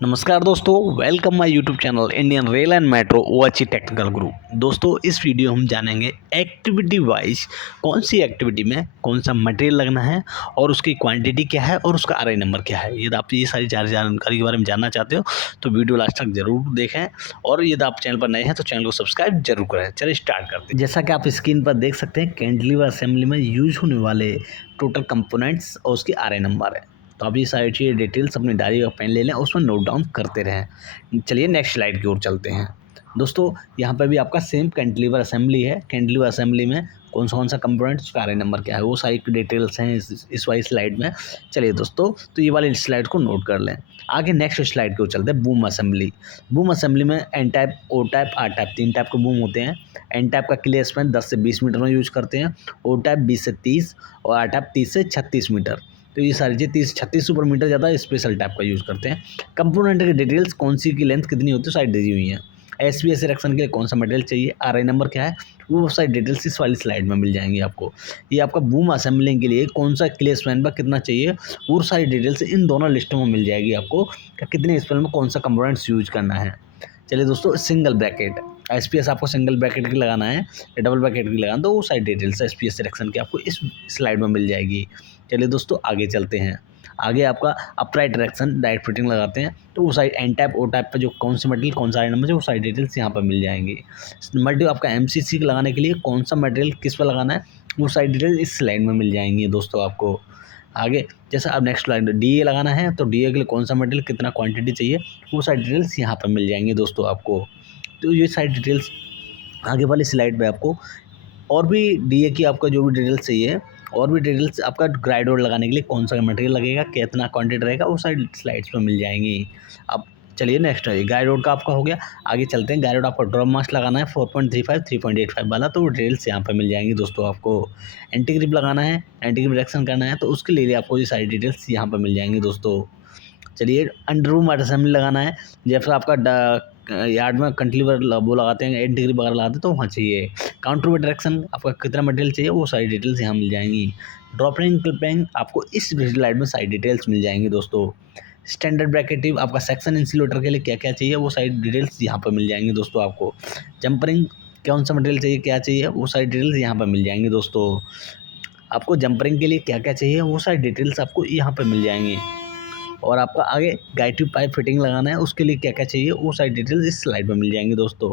नमस्कार दोस्तों, welcome my YouTube channel Indian rail and metro OHE technical group. दोस्तों, इस वीडियो हम जानेंगे एक्टिविटी वाइज कौन सी एक्टिविटी में कौन सा मटेरियल लगना है और उसकी क्वांटिटी क्या है और उसका आरआई नंबर क्या है। यदि आप ये सारी जानकारी के बारे में जानना चाहते हो तो वीडियो लास्ट तक जरूर देखें, और यदि आप चैनल पर नए हैं तो चैनल को सब्सक्राइब जरूर करें। चलिए स्टार्ट करते हैं। जैसा कि आप स्क्रीन पर देख सकते हैं, कैंटिलीवर असेंबली में यूज होने वाले टोटल कंपोनेंट्स और उसकी आरआई नंबर है। तो आप ये सारी चीज़ें डिटेल्स अपनी डायरी और पेन ले लें, उसमें नोट डाउन करते रहें। चलिए नेक्स्ट स्लाइड की ओर चलते हैं। दोस्तों, यहाँ पर भी आपका सेम कैंटिलीवर असेंबली है। कैंटिलीवर असेंबली में कौन सा कंपोनेंट, उसका आरआई नंबर क्या है, वो सारी डिटेल्स हैं इस वाली स्लाइड में। चलिए दोस्तों, तो ये वाली स्लाइड को नोट कर लें। आगे नेक्स्ट स्लाइड की ओर चलते हैं। Boom assembly. बूम असेंबली में N type, O type, R type, 3 type के बूम होते हैं। एन टाइप का क्लियर स्पैन 10 से 20 मीटर में यूज करते हैं। ओ टाइप 20 से 30 और आर टाइप 30 से 36 मीटर। तो ये सारी चीज़ 30-36 सुपर मीटर ज़्यादा स्पेशल टाइप का यूज़ करते हैं। कंपोनेंट की डिटेल्स, कौन सी की लेंथ कितनी होती है, सारी दी हुई हैं। एसपीएस इरेक्शन के लिए कौन सा मटेरियल चाहिए, आरआई नंबर क्या है, वो सारी डिटेल्स इस वाली स्लाइड में मिल जाएंगी आपको। ये आपका बूम असेंबलिंग के लिए कौन सा क्लियर स्पैन पर कितना चाहिए, वो सारी डिटेल्स इन दोनों लिस्टों में मिल जाएगी आपको, कितने स्पैन में कौन सा कंपोनेंट्स यूज करना है। चलिए दोस्तों, सिंगल ब्रैकेट एसपीएस आपको सिंगल ब्रैकेट की लगाना है या डबल ब्रैकेट की लगाना, तो वो सारी डिटेल्स एसपीएस सिलेक्शन की आपको इस स्लाइड में मिल जाएगी। चलिए दोस्तों, आगे चलते हैं। आगे आपका अपराइट डायरेक्शन डायरेक्ट फिटिंग लगाते हैं, तो वो side N type, O type पर जो कौन से मटेरियल कौन सा नंबर है, वो सारी डिटेल्स यहाँ पर मिल जाएंगी। मल्टी आपका एमसीसी लगाने के लिए कौन सा मटेरियल किस पर लगाना है, वो सारी डिटेल इस स्लाइड में मिल जाएंगी दोस्तों आपको। आगे जैसा अब नेक्स्ट स्लाइड डीए लगाना है, तो डीए के लिए कौन सा मटेरियल कितना क्वांटिटी चाहिए, वो सारी डिटेल्स यहाँ पर मिल जाएंगी दोस्तों आपको। तो ये सारी डिटेल्स आगे वाली स्लाइड पे आपको, और भी डीए की आपका जो भी डिटेल्स चाहिए, और भी डिटेल्स आपका ग्राइड रोड लगाने के लिए कौन सा मटेरियल लगेगा, कितना क्वांटिटी रहेगा, वो सारी स्लाइड्स पे मिल जाएंगी। अब चलिए नेक्स्ट है गाइड रोड का आपका हो गया। आगे चलते हैं। गाइड रोड आपको ड्रॉप मास्ट लगाना है 4.35 3.85 वाला, तो वो डिटेल्स यहाँ पर मिल जाएंगी दोस्तों आपको। एंटी ग्रिप लगाना है, एंटी ग्रिप रिएक्शन करना है, तो उसके लिए आपको ये सारी डिटेल्स यहाँ पर मिल जाएंगी दोस्तों। चलिए अंडर रूम असेंबली लगाना है, जैसे आपका यार्ड में कंटिलीवर वो लगाते हैं, एंटी ग्रिप वगैरह लगाते हैं, तो वहाँ चाहिए। काउंटर वेट डायरेक्शन आपका कितना मटेरियल चाहिए, वो सारी डिटेल्स यहाँ मिल जाएंगी। ड्रॉपिंग क्लिपिंग आपको इस स्लाइड में सारी डिटेल्स मिल जाएंगी दोस्तों। स्टैंडर्ड ब्रैकेटिव आपका सेक्शन इंसुलेटर के लिए क्या क्या चाहिए, वो सारी डिटेल्स यहाँ पर मिल जाएंगी दोस्तों आपको। जंपरिंग कौन सा मटेरियल चाहिए, क्या चाहिए, वो सारी डिटेल्स यहाँ पर मिल जाएंगी दोस्तों आपको। जंपरिंग के लिए क्या क्या चाहिए, वो सारी डिटेल्स आपको यहाँ पर मिल जाएंगी। और आपका आगे गाइड पाइप फिटिंग लगाना है, उसके लिए क्या क्या चाहिए, वो सारी डिटेल्स इस स्लाइड में मिल जाएंगी दोस्तों।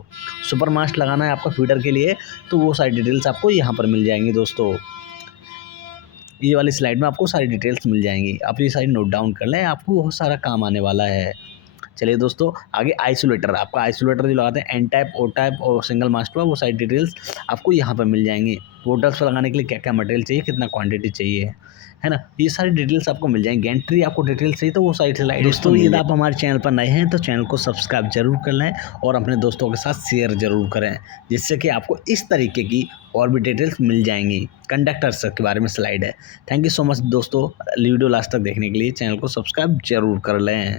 सुपर मास्ट लगाना है आपका फीडर के लिए, तो वो सारी डिटेल्स आपको यहाँ पर मिल जाएंगी दोस्तों। ये वाली स्लाइड में आपको सारी डिटेल्स मिल जाएंगी, आप ये सारी नोट डाउन कर लें, आपको बहुत सारा काम आने वाला है। चलिए दोस्तों, आगे आइसोलेटर, आपका आइसोलेटर जो लगाते हैं एन टाइप, ओ टाइप और सिंगल मास्ट पर, वो सारी डिटेल्स आपको यहाँ पर मिल जाएंगी। वोटर्स पर लगाने के लिए क्या क्या मटेरियल चाहिए, कितना क्वांटिटी चाहिए, है ना, ये सारी डिटेल्स आपको मिल जाएंगी। एंट्री आपको डिटेल्स चाहिए तो वो सारी स्लाइड। दोस्तों, यदि आप हमारे चैनल पर नए हैं तो चैनल को सब्सक्राइब जरूर कर लें और अपने दोस्तों के साथ शेयर जरूर करें, जिससे कि आपको इस तरीके की और भी डिटेल्स मिल जाएंगी। कंडक्टर्स के बारे में स्लाइड है। थैंक यू सो मच दोस्तों, वीडियो लास्ट तक देखने के लिए। चैनल को सब्सक्राइब जरूर कर लें।